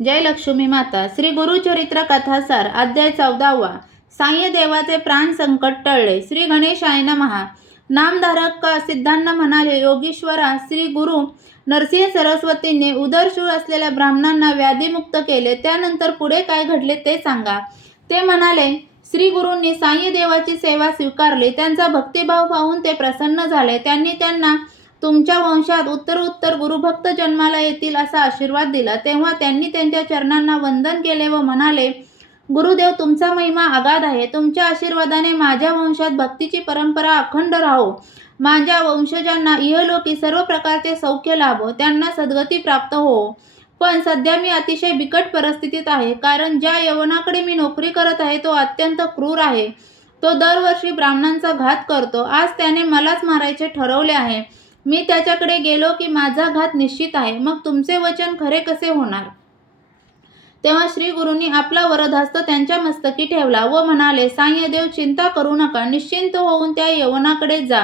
जय लक्ष्मी माता. श्री गुरुचरित्र कथासार अध्याय 14वा. साह्य देवाचे प्राण संकट टळले. श्री गणेशाय नमः. नामधारक सिद्धांना म्हणाले, योगीश्वरा, श्री गुरु नरसिंह सरस्वतींनी उदरशूळ असलेल्या ब्राह्मणांना व्याधीमुक्त केले. त्यानंतर पुढे काय घडले ते सांगा. ते म्हणाले, श्री गुरूंनी साह्य देवाची सेवा स्वीकारली. त्यांचा भक्तिभाव पाहून ते प्रसन्न झाले. त्यांनी त्यांना तुमच्या वंशात उत्तरोत्तर गुरुभक्त जन्माला येतील असा आशीर्वाद दिला. तेव्हा त्यांनी त्यांच्या चरणांना वंदन केले व म्हणाले, गुरुदेव, तुमचा महिमा अगाध आहे. तुमच्या आशीर्वादाने माझ्या वंशात भक्तीची परंपरा अखंड राहो. माझ्या वंशजांना इहलोकी सर्व प्रकारचे सौख्य लाभो. त्यांना सद्गती प्राप्त हो. पण सध्या मी अतिशय बिकट परिस्थितीत आहे. कारण ज्या यवनाकडे मी नोकरी करत आहे तो अत्यंत क्रूर आहे. तो दरवर्षी ब्राह्मणांचा घात करतो. आज त्याने मलाच मारायचे ठरवले आहे. मी त्याच्याकडे गेलो की माझा घात निश्चित आहे. मग तुमचे वचन खरे कसे होणार? तेव्हा श्री गुरूंनी आपला वरदहस्त त्यांच्या मस्तकी ठेवला व म्हणाले, साह्यदेव, चिंता करू नका. निश्चिंत होऊन त्या यवनाकडे जा.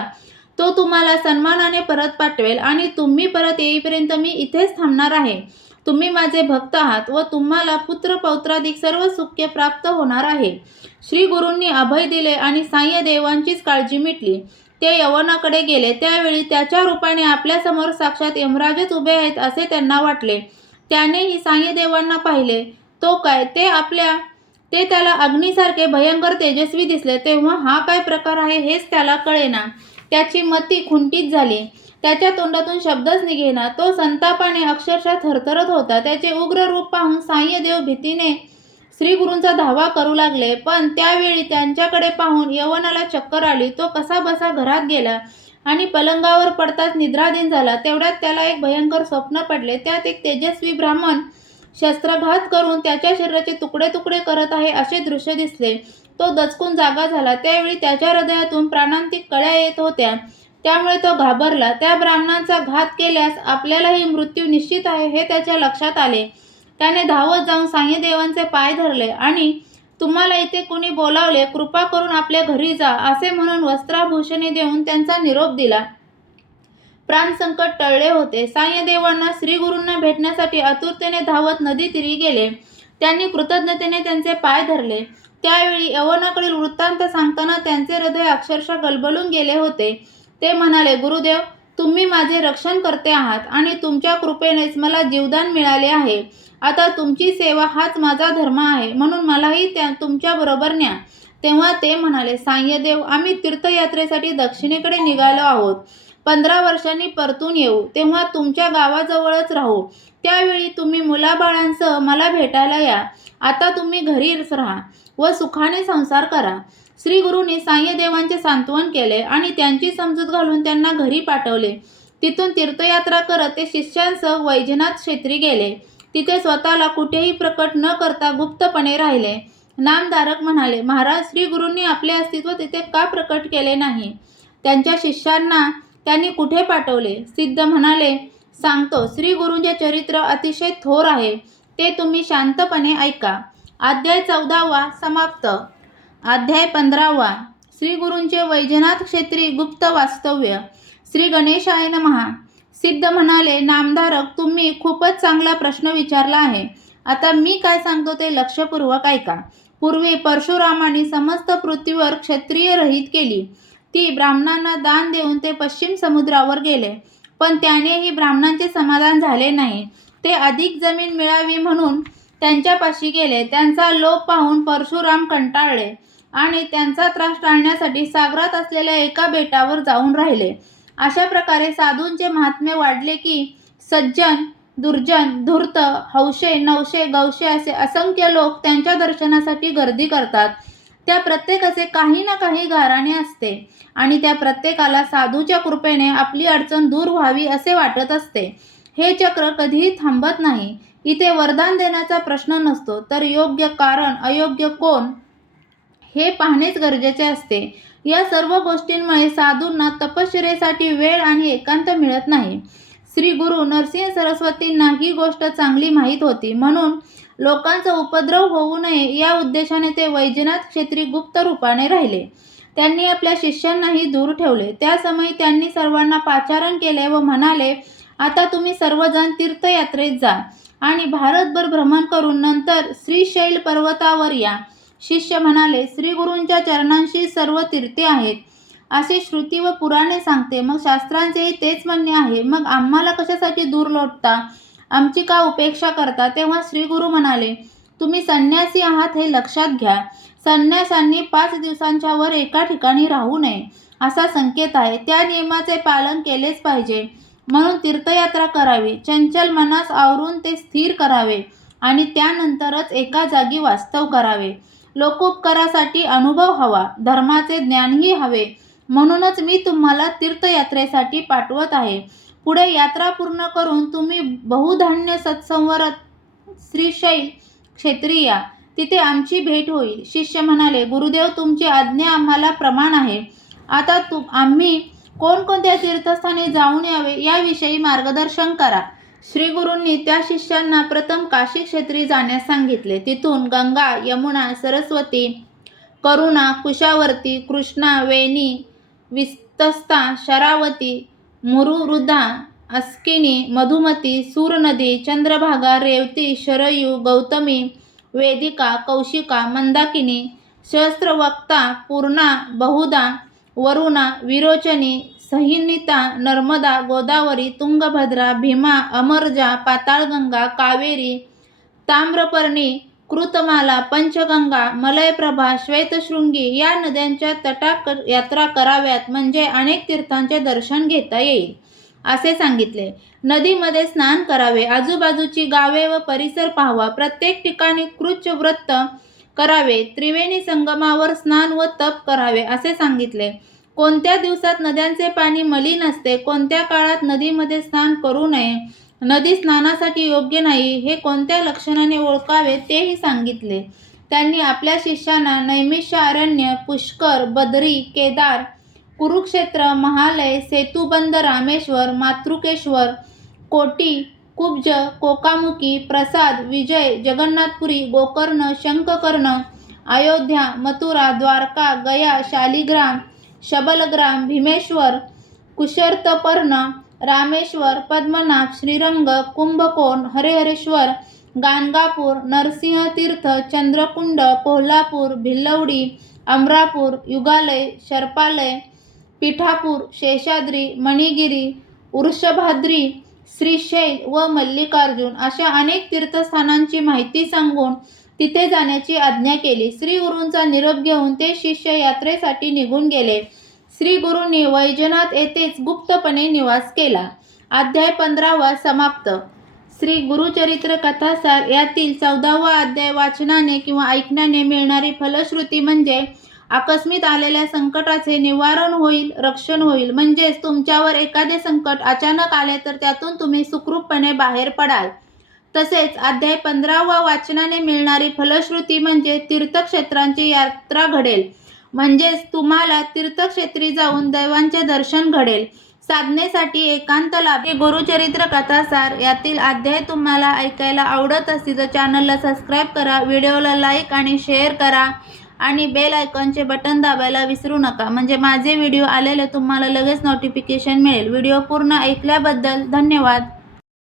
तो तुम्हाला सन्मानाने परत पाठवेल आणि तुम्ही परत येईपर्यंत मी इथेच थांबणार आहे. तुम्ही माझे भक्त आहात व तुम्हाला पुत्र पौत्राधिक सर्व सुख्य प्राप्त होणार आहे. श्री गुरूंनी अभय दिले आणि साह्यदेवांचीच काळजी मिटली. ते यवनाकडे गेले. त्यावेळी त्याच्या रूपाने आपल्यासमोर साक्षात यमराजच उभे आहेत असे त्यांना वाटले. त्यानेही साह्यदेवांना पाहिले. तो काय, ते त्याला अग्नीसारखे भयंकर तेजस्वी दिसले. तेव्हा हा काय प्रकार आहे हेच त्याला कळेना. त्याची मती खुंटीत झाली. त्याच्या तोंडातून शब्दच निघेना. तो संतापाने अक्षरशः थरथरत होता. त्याचे उग्र रूप पाहून साह्यदेव भीतीने श्री गुरूंचा धावा करू लागले. पण त्यावेळी त्यांच्याकडे पाहून यवनाला चक्कर आली. तो कसाबसा घरात गेला आणि पलंगावर पडताच निद्राधीन झाला. तेवढ्यात त्याला एक भयंकर स्वप्न पडले. त्यात एक तेजस्वी ब्राह्मण शस्त्रघात करून त्याच्या शरीराचे तुकडे तुकडे करत आहे असे दृश्य दिसले. तो दचकून जागा झाला. त्यावेळी त्याच्या हृदयातून प्राणांतिक कळ्या येत होत्या. त्यामुळे तो घाबरला. त्या ब्राह्मणाचा घात केल्यास आपल्यालाही मृत्यू निश्चित आहे हे त्याच्या लक्षात आले. त्याने धावत जाऊन साह्यदेवांचे पाय धरले आणि तुम्हाला इथे कुणी बोलावले, कृपा करून आपल्या घरी जा असे म्हणून वस्त्राभूषणे देऊन त्यांचा निरोप दिला. प्राणसंकट टळले होते. साह्यदेवांना श्रीगुरूंना भेटण्यासाठी आतुरतेने धावत नदीतीरी गेले. त्यांनी कृतज्ञतेने त्यांचे पाय धरले. त्यावेळी यवनाकडील वृत्तांत सांगताना त्यांचे हृदय अक्षरशः गलबलून गेले होते. ते म्हणाले, गुरुदेव, तुम्ही माझे रक्षण करते आहात आणि तुमच्या कृपेनेच मला जीवदान मिळाले आहे. आता तुमची सेवा हाच माझा धर्म आहे, म्हणून मलाही तुमच्या बरोबर न्या. तेव्हा ते म्हणाले, साह्यदेव, आम्ही तीर्थयात्रेसाठी दक्षिणेकडे निघालो आहोत. 15 वर्षांनी परतून येऊ. तेव्हा तुमच्या गावाजवळच राहू. त्यावेळी तुम्ही मुलाबाळांसह मला भेटायला या. आता तुम्ही घरीच राहा व सुखाने संसार करा. श्री गुरूंनी साह्यदेवांचे सांत्वन केले आणि त्यांची समजूत घालून त्यांना घरी पाठवले. तिथून तीर्थयात्रा करत ते शिष्यांसह वैजनाथ क्षेत्री गेले. तिथे स्वतःला कुठेही प्रकट न करता गुप्तपणे राहिले. नामधारक म्हणाले, महाराज, श्री गुरूंनी आपले अस्तित्व तिथे का प्रकट केले नाही? त्यांच्या शिष्यांना त्यांनी कुठे पाठवले? सिद्ध म्हणाले, सांगतो. श्री गुरूंचे चरित्र अतिशय थोर आहे. ते तुम्ही शांतपणे ऐका. अध्याय 14वा समाप्त. अध्याय 15वा. श्री गुरूंचे वैजनाथ क्षेत्री गुप्त वास्तव्य. श्री गणेशाय नमः. सिद्ध म्हणाले, नामधारक, तुम्ही खूपच चांगला प्रश्न विचारला आहे. आता मी काय सांगतो ते लक्षपूर्वक ऐका. पूर्वी परशुरामांनी समस्त पृथ्वीवर क्षत्रिय रहित केली. ती ब्राह्मणांना दान देऊन ते पश्चिम समुद्रावर गेले. पण त्यानेही ब्राह्मणांचे समाधान झाले नाही. ते अधिक जमीन मिळावी म्हणून त्यांच्यापाशी गेले. त्यांचा लोभ पाहून परशुराम कंटाळले आणि त्यांचा त्रास टाळण्यासाठी सागरात असलेल्या एका बेटावर जाऊन राहिले. अशा प्रकारे साधूंचे महात्म्य वाढले की सज्जन, दुर्जन, धूर्त, हौशे, नवशे, गवशे असे असंख्य लोक त्यांच्या दर्शनासाठी गर्दी करतात. त्या प्रत्येकाचे काही ना काही गाऱ्हाणे असते आणि त्या प्रत्येकाला साधूच्या कृपेने आपली अडचण दूर व्हावी असे वाटत असते. हे चक्र कधीही थांबत नाही. इथे वरदान देण्याचा प्रश्न नसतो, तर योग्य कारण अयोग्य कोण हे पाहणेच गरजेचे असते. या सर्व गोष्टींमुळे साधूंना तपश्चर्येसाठी वेळ आणि एकांत मिळत नाही. श्री गुरु नरसिंह सरस्वतींना ही गोष्ट चांगली माहीत होती. म्हणून लोकांचा उपद्रव होऊ नये या उद्देशाने ते वैजनाथ क्षेत्री गुप्त रूपाने राहिले. त्यांनी आपल्या शिष्यांनाही दूर ठेवले. त्या समयी त्यांनी सर्वांना पाचारण केले व म्हणाले, आता तुम्ही सर्वजण तीर्थयात्रेत जा. आणि भारतभर भ्रमण करून नंतर श्रीशैल पर्वतावर या. शिष्य म्हणाले, श्री गुरूंच्या चरणांशी सर्व तीर्थे आहेत असे श्रुती व पुराणे सांगते. मग शास्त्रांचेही तेच म्हणणे आहे. मग आम्हाला कशासाठी दूर लोटता, आमची का उपेक्षा करता? तेव्हा श्री गुरु म्हणाले, तुम्ही संन्यासी आहात हे लक्षात घ्या. संन्याशांनी 5 दिवसांच्या वर एका ठिकाणी राहू नये असा संकेत आहे. त्या नियमाचे पालन केलेच पाहिजे. म्हणून तीर्थयात्रा करावी. चंचल मनास आवरून ते स्थिर करावे आणि त्यानंतरच एका जागी वास्तव करावे. लोकोपकारासाठी अनुभव हवा, धर्माचे ज्ञानही हवे. म्हणूनच मी तुम्हाला तीर्थयात्रेसाठी पाठवत आहे. पुढे यात्रा पूर्ण करून तुम्ही बहुधान्य सत्संवर श्रीशैल क्षेत्री या. तिथे आमची भेट होईल. शिष्य म्हणाले, गुरुदेव तुमची आज्ञा आम्हाला प्रमाण आहे. आता आम्ही कोणकोणत्या तीर्थस्थानी जाऊन यावे याविषयी मार्गदर्शन करा. श्री गुरूंनी त्या शिष्यांना प्रथम काशी क्षेत्री जाण्यास सांगितले. तिथून गंगा, यमुना, सरस्वती, करुणा, कुशावर्ती, कृष्णा, वेणी, विस्तस्ता, शरावती, मुरुवृद्धा, अस्किनी, मधुमती, सूरनदी, चंद्रभागा, रेवती, शरयू, गौतमी, वेदिका, कौशिका, मंदाकिनी, सहस्रवक्ता, पूर्णा, बहुधा, वरुणा, विरोचनी, सहिनिता, नर्मदा, गोदावरी, तुंगभद्रा, भीमा, अमरजा, पाताळगंगा, कावेरी, ताम्रपर्णी, कृतमाला, पंचगंगा, मलयप्रभा, श्वेतशृंगी या नद्यांच्या तटा यात्रा कराव्यात. म्हणजे अनेक तीर्थांचे दर्शन घेता येईल असे सांगितले. नदीमध्ये स्नान करावे. आजूबाजूची गावे व परिसर पाहावा. प्रत्येक ठिकाणी कृच्छ व्रत करावे. त्रिवेणी संगमावर स्नान व तप करावे असे सांगितले. कोणत्या दिवसात नद्यांचे पाणी मलिन असते, कोणत्या काळात नदीमध्ये स्नान करू नये, नदी स्नानासाठी योग्य नाही हे कोणत्या लक्षणाने ओळखावे तेही सांगितले. त्यांनी आपल्या शिष्यांना नैमिषारण्य, पुष्कर, बदरी, केदार, कुरुक्षेत्र, महालय, सेतुबंध, रामेश्वर, मातृकेश्वर, कोटी, कुब्ज, कोकामुकी, प्रसाद, विजय, जगन्नाथपुरी, गोकर्ण, शंखकर्ण, अयोध्या, मथुरा, द्वारका, गया, शालिग्राम, शबलग्राम, भीमेश्वर, कुशर्तपर्ण, रामेश्वर, पद्मनाभ, श्रीरंग, कुंभकोण, हरिहरेश्वर, गाणगापूर, नरसिंहतीर्थ, चंद्रकुंड, कोल्हापूर, भिल्लवडी, अमरापूर, युगालय, शर्पालय, पिठापूर, शेषाद्री, मणिगिरी, वृषभाद्री, श्रीशैल व मल्लिकार्जुन अशा अनेक तीर्थस्थानांची माहिती सांगून तिथे जाण्याची आज्ञा केली. श्री गुरूंचा निरोप घेऊन ते शिष्य यात्रेसाठी निघून गेले. श्री गुरूंनी वैजनाथ येथेच गुप्तपणे निवास केला. अध्याय 15 समाप्त. श्री गुरुचरित्र कथासार यातील 14वा अध्याय वाचनाने किंवा ऐकण्याने मिळणारी फलश्रुती म्हणजे आकस्मित आलेल्या संकटाचे निवारण होईल, रक्षण होईल. म्हणजेच तुमच्यावर एखादे संकट अचानक आले तर त्यातून तुम्ही सुखरूपपणे बाहेर पडाल. तसेच अध्याय 15 वाचनाने मिळणारी फलश्रुती म्हणजे तीर्थक्षेत्रांची यात्रा घडेल. म्हणजेच तुम्हाला तीर्थक्षेत्री जाऊन दैवांचे दर्शन घडेल. साधनेसाठी एकांत लाभ. गुरुचरित्र कथासार यातील अध्याय तुम्हाला ऐकायला आवडत असतील तर चॅनलला सबस्क्राईब करा, व्हिडिओला लाईक आणि शेअर करा आणि बेल आयकॉनचे बटन दाबायला विसरू नका. म्हणजे माझे व्हिडिओ आलेले तुम्हाला लगेच नोटिफिकेशन मिळेल. व्हिडिओ पूर्ण ऐकल्याबद्दल धन्यवाद.